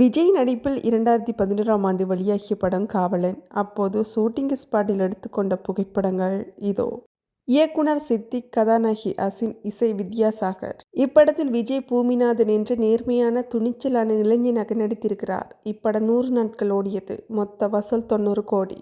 விஜய் நடிப்பில் 2011ஆம் ஆண்டு வெளியாகிய படம் காவலன். அப்போது ஷூட்டிங் ஸ்பாட்டில் எடுத்துக்கொண்ட புகைப்படங்கள் இதோ. இயக்குனர் சித்திக், கதாநாயகி அசின், இசை வித்யாசாகர். இப்படத்தில் விஜய் பூமிநாதன் என்ற நேர்மையான, துணிச்சலான இளைஞனாக நடித்திருக்கிறார். இப்படம் 100 நாட்கள் ஓடியது. மொத்த வசூல் 90 கோடி.